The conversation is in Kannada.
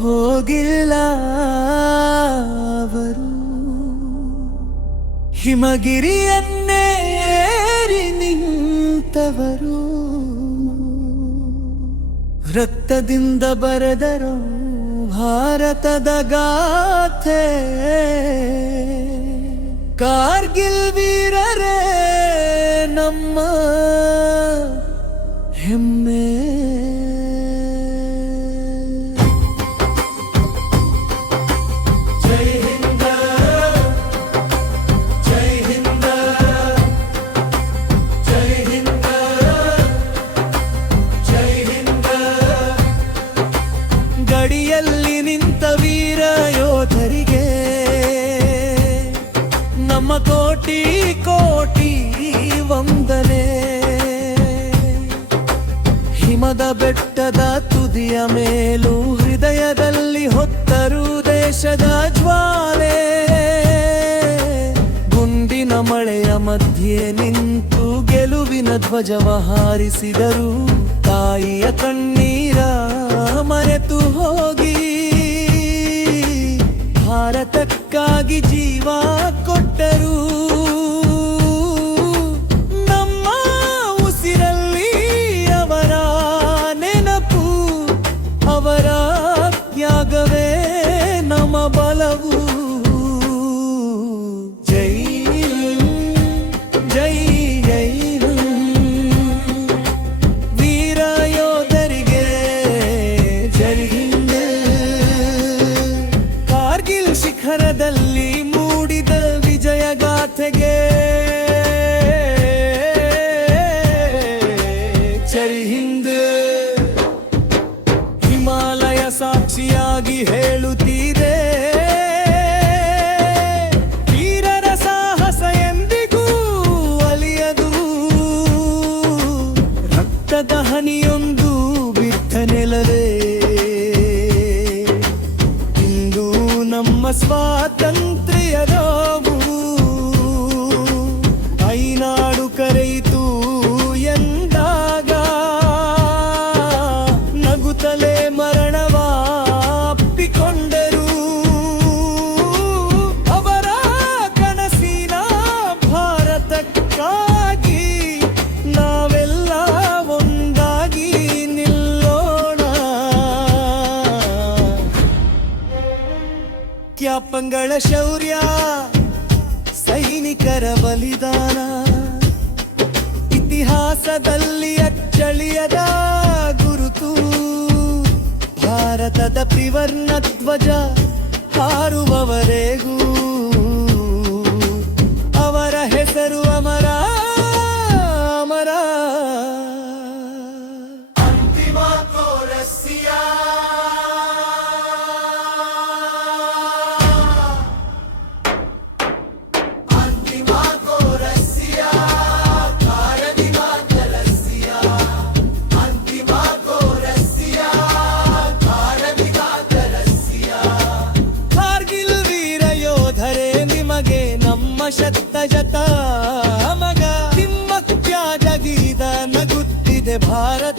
ಹೋಗಿಲ್ಲ ಅವರು. ಹಿಮಗಿರಿಯನ್ನೇರಿ ನಿಂತವರು, ರಕ್ತದಿಂದ ಬರೆದರು ಭಾರತದ ಗಾಥೆ. ಕಾರ್ಗಿಲ್ ವೀರರೇ ನಮ್ಮ ಹೆಮ್ಮೆ. ಗಡಿಯಲ್ಲಿ ನಿಂತ ವೀರ ಯೋಧರಿಗೆ ನಮ್ಮ ಕೋಟಿ ಕೋಟಿ ವಂದನೆ. ಹಿಮದ ಬೆಟ್ಟದ ತುದಿಯ ಮೇಲೂ ಹೃದಯದಲ್ಲಿ ಹೊತ್ತರು ದೇಶದ ಜ್ವಾಲೆ. ಗುಂಡಿನ ಮಳೆಯ ಮಧ್ಯೆ ನಿಂತು ಗೆಲುವಿನ ಧ್ವಜವ ಹಾರಿಸಿದರು. ತಾಯಿಯ ಕಣ್ಣೀರ ಮರೆತು ಹೋಗಿ ಭಾರತಕ್ಕಾಗಿ ಜೀವ ಕೊಟ್ಟರು. ನಮ್ಮ ಉಸಿರಲ್ಲಿ ಅವರ ನೆನಪು, ಅವರ ತ್ಯಾಗವೇ ನಮ್ಮ ಬಲವು. ಜೈ ಜೈ ಜೈ ವೀರ ಯೋಧರಿಗೆ ಜೈ ಹಿಂದ್. ಕಾರ್ಗಿಲ್ ಶಿಖರದಲ್ಲಿ ಮೂಡಿದ ವಿಜಯ ಗಾಥೆಗೆ ಜೈ ಹಿಂದ್. ಹಿಮಾಲಯ ಸಾಕ್ಷಿಯಾಗಿ ಹೇಳುತ್ತೀರೆ, ವೀರರ ಸಾಹಸ ಎಂದಿಗೂ ಅಲಿಯದು. ರಕ್ತದ ಹನಿಯೊಂದು ಬಿಟ್ಟ ನೆಲವೇ ಇಂದು ನಮ್ಮ ಸ್ವಾತಂತ್ರ್ಯದವು. ಐನಾಡು ಕರೆಯಿತು ಎಂದಾಗ ನಗುತ್ತಲೇ ಮರಣವಾಪ್ಪಿಕೊಂಡರು. ಅವರ ಕನಸಿನ ಭಾರತಕ್ಕಾಗಿ ನಾವೆಲ್ಲ ಒಂದಾಗಿ ನಿಲ್ಲೋಣ. ಕ್ಯಾಪಂಗಳ ಶೌರ್ಯ, ಸೈನಿಕರ ಬಲಿದಾನ, ಇತಿಹಾಸದಲ್ಲಿ ಅಚ್ಚಳಿಯದ ಗುರುತು. ಭಾರತದ ತ್ರಿವರ್ಣ ಧ್ವಜ ಹಾರುವವರೆಗೂ ಅವರ ಹೆಸರು ಅಮರ ಅಮರ. ಅಂತಿಮ ಕೋರಸ್ಸಿಯ ಶತ ಶತ ಮಗ. ನಿಮ್ಮ ತ್ಯಾಗ ಗೀತ ನಗುತ್ತಿದೆ ಭಾರತ.